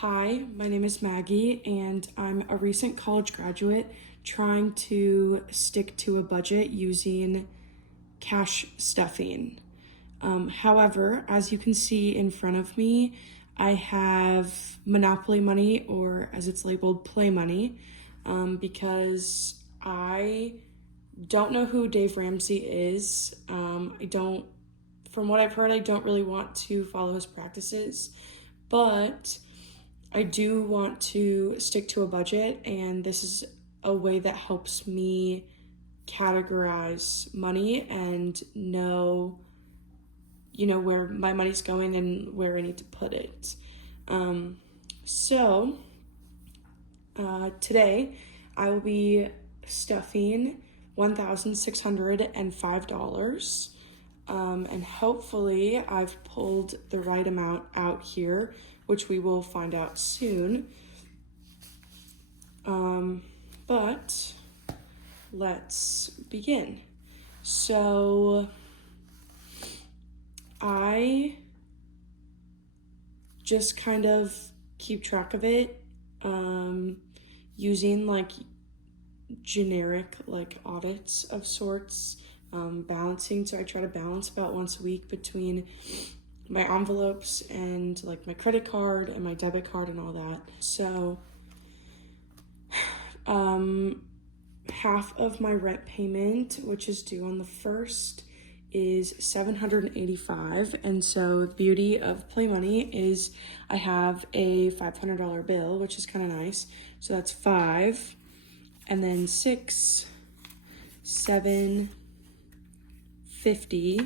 Hi, my name is Maggie, and I'm a recent college graduate trying to stick to a budget using cash stuffing. However, as you can see in front of me, I have Monopoly money, or as it's labeled, play money, because I don't know who Dave Ramsey is. From what I've heard, I don't really want to follow his practices, but I do want to stick to a budget, and this is a way that helps me categorize money and know, where my money's going and where I need to put it. Today I will be stuffing $1,605. And hopefully I've pulled the right amount out here, which we will find out soon. But let's begin. So I just kind of keep track of it using generic audits of sorts. Balancing, so I try to balance about once a week between my envelopes and my credit card and my debit card and all that. So half of my rent payment, which is due on the 1st, is $785. And so the beauty of Play Money is I have a $500 bill, which is kind of nice. So that's 5, and then 6, 7, 50,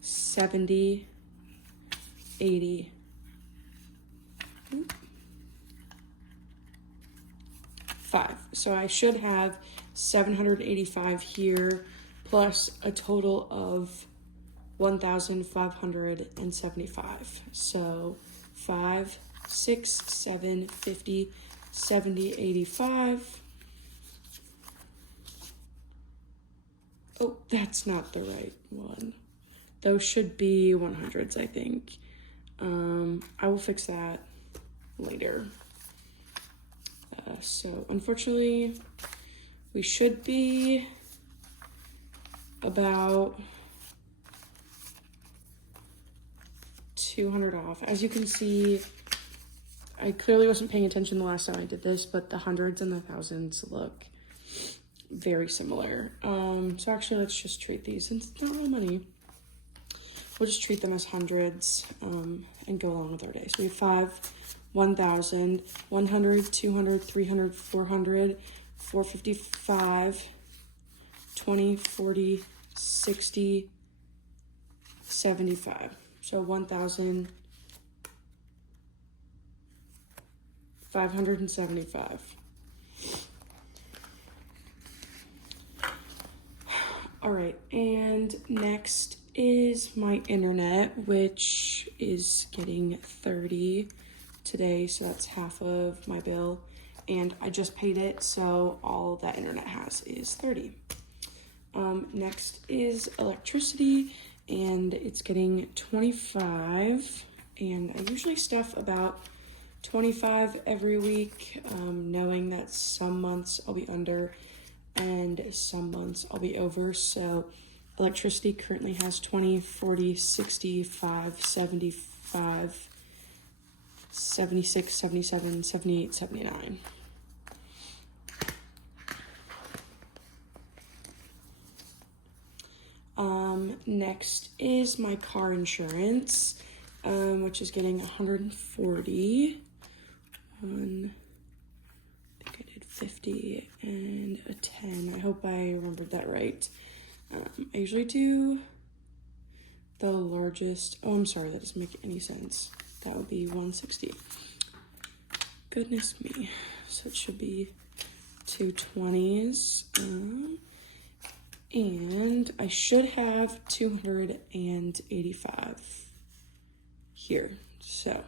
70, 80, 5. So I should have 785 here, plus a total of 1,575. So 5, 6, 7, 50, 70, 85. Oh, that's not the right one. Those should be 100s, I think. I will fix that later. So unfortunately, we should be about 200 off. As you can see, I clearly wasn't paying attention the last time I did this, but the hundreds and the thousands look very similar. So actually, let's just treat these, since it's not real money, we'll just treat them as hundreds and go along with our day. So we have 5, 1,000, 100, 200, 300, 400, 455, 20, 40, 60, 75. So 1,575. All right, and next is my internet, which is getting 30 today, so that's half of my bill, and I just paid it, so all that internet has is 30. Next is electricity, and it's getting 25, and I usually stuff about 25 every week, knowing that some months I'll be under and some months I'll be over. So electricity currently has 20, 40, 65, 75, 76, 77, 78, 79. Next is my car insurance, which is getting 140. I think I did 50 and a 10. I hope I remembered that right. I usually do the largest. Oh, I'm sorry, that doesn't make any sense. That would be 160. Goodness me. So it should be 220s. And I should have 285 here. So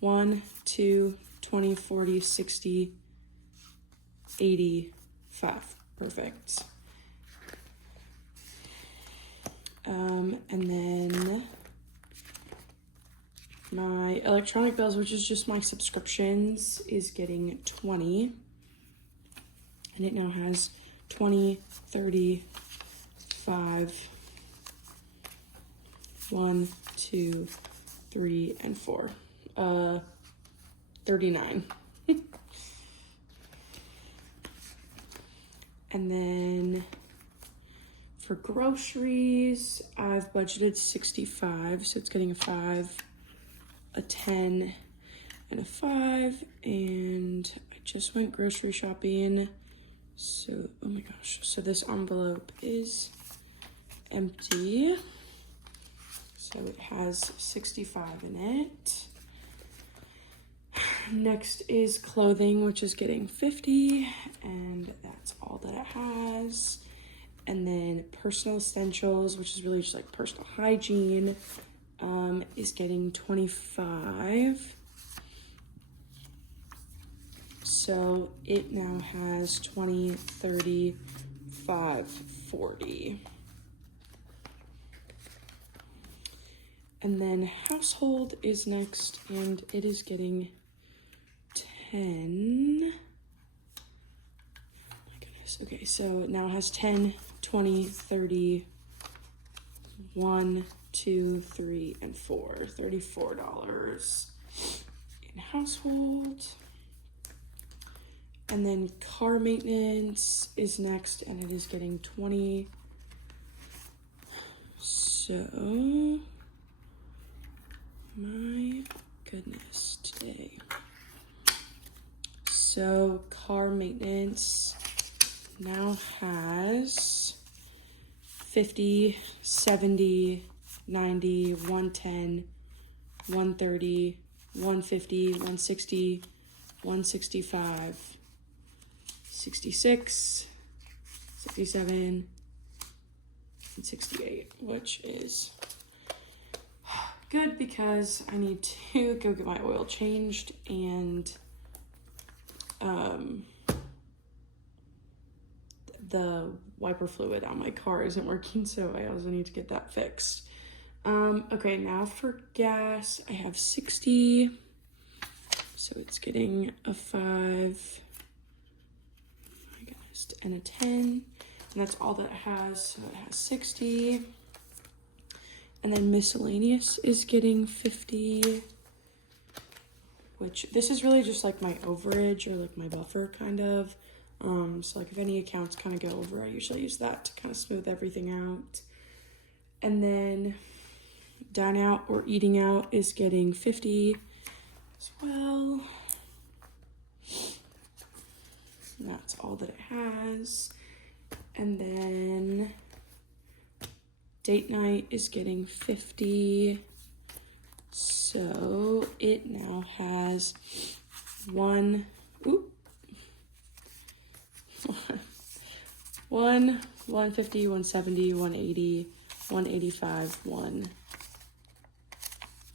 1, 2, 20, 40, 60, 85. Perfect. And then My electronic bills, which is just my subscriptions, is getting 20. And it now has 20, 30, 5, 1, 2, 3, and 4. 39. And then for groceries, I've budgeted 65, so it's getting a 5, a 10, and a 5, and I just went grocery shopping, so, oh my gosh, so this envelope is empty, so it has 65 in it. Next is clothing, which is getting 50, and that's all that it has. And then personal essentials, which is really just like personal hygiene, is getting 25. So it now has 20, 30, 5, 40. And then household is next, and it is getting 10. Oh my goodness. Okay, so it now has 10, 20, 30, 1, 2, 3, and 4. $34 in household. And then car maintenance is next, and it is getting 20. So, my goodness, today. So car maintenance now has 50, 70, 90, 110, 130, 150, 160, 165, 66, 67, and 68, which is good because I need to go get my oil changed, and the wiper fluid on my car isn't working, so I also need to get that fixed. Okay, now for gas, I have 60, so it's getting a 5, my goodness, and a 10, and that's all that it has, so it has 60. And then miscellaneous is getting 50, which this is really just like my overage or like my buffer kind of. So like if any accounts kind of go over, I usually use that to kind of smooth everything out. And then dine out or eating out is getting 50 as well. And that's all that it has. And then date night is getting 50. So it now has 150, 170, 180, 185, 1,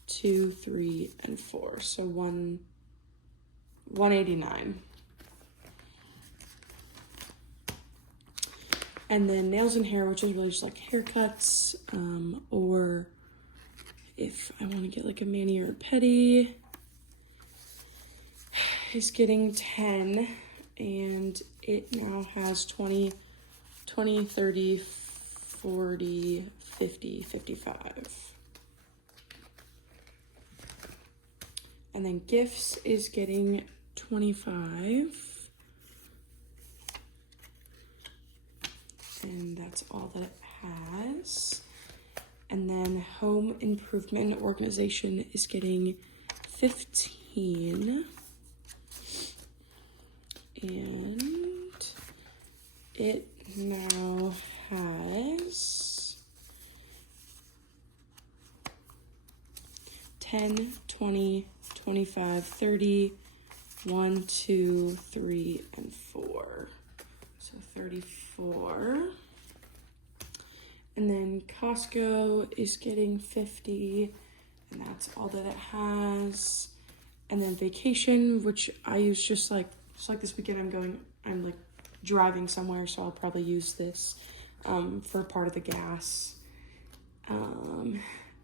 2, 3, and 4. So 189. And then nails and hair, which is really just like haircuts, or if I want to get like a mani or a pedi, is getting 10, and it now has 20, 30, 40, 50, 55. And then gifts is getting 25. And that's all that it has. And then home improvement organization is getting 15. And it now has 10, 20, 25, 30, 1, 2, 3, and 4. So 34. And then Costco is getting 50, and that's all that it has. And then vacation, which I use just like this weekend I'm like driving somewhere, so I'll probably use this for part of the gas. And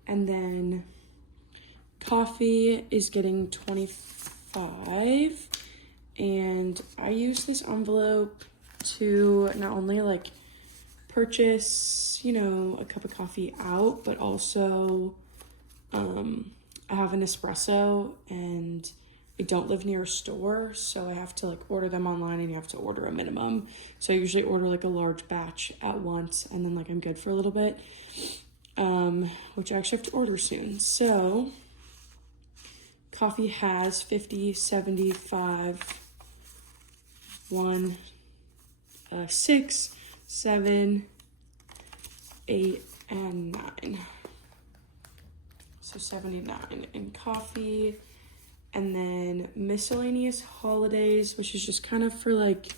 then Coffee is getting $25, and I use this envelope to not only like purchase, you know, a cup of coffee out, but also I have an espresso and I don't live near a store, so I have to like order them online, and you have to order a minimum. So I usually order like a large batch at once, and then like I'm good for a little bit, which I actually have to order soon. So coffee has 50, 75, 1, 6, 7, 8, and 9. So 79 in coffee. And then miscellaneous holidays, which is just kind of for like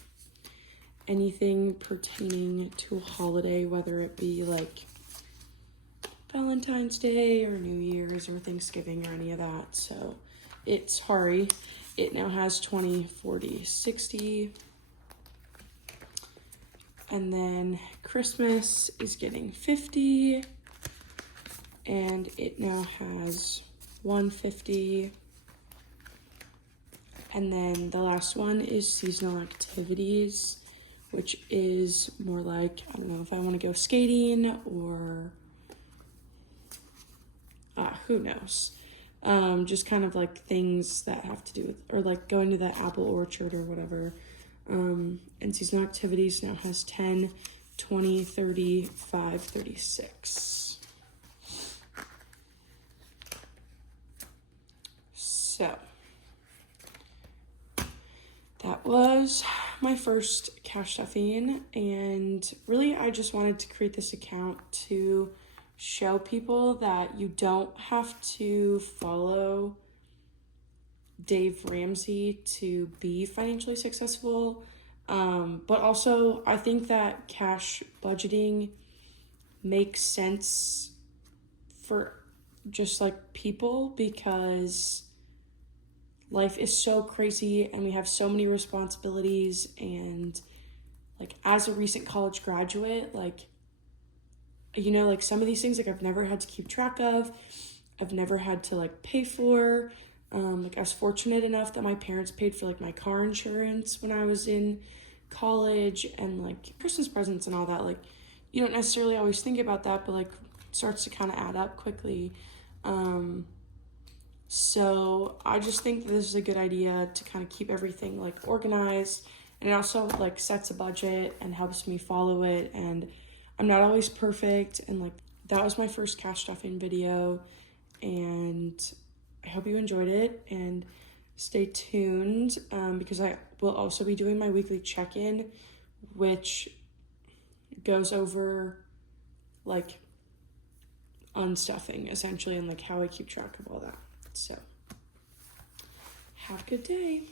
anything pertaining to a holiday, whether it be like Valentine's Day or New Year's or Thanksgiving or any of that. So it's Hari. It now has 20, 40, 60. And then Christmas is getting 50. And it now has 150. And then the last one is seasonal activities, which is more like, I don't know if I want to go skating or who knows. Just kind of like things that have to do with, or like going to the apple orchard or whatever. And seasonal activities now has 10, 20, 30, 5, 36. So that was my first cash stuffing, and really I just wanted to create this account to show people that you don't have to follow Dave Ramsey to be financially successful, but also I think that cash budgeting makes sense for just like people, because life is so crazy and we have so many responsibilities, and like as a recent college graduate, like, you know, like some of these things like I've never had to keep track of, I've never had to like pay for. Like I was fortunate enough that my parents paid for like my car insurance when I was in college, and like Christmas presents and all that. Like you don't necessarily always think about that, but like it starts to kind of add up quickly. So I just think that this is a good idea to kind of keep everything like organized, and it also like sets a budget and helps me follow it, and I'm not always perfect, and like that was my first cash stuffing video, and I hope you enjoyed it, and stay tuned because I will also be doing my weekly check-in, which goes over like unstuffing essentially, and like how I keep track of all that. So have a good day.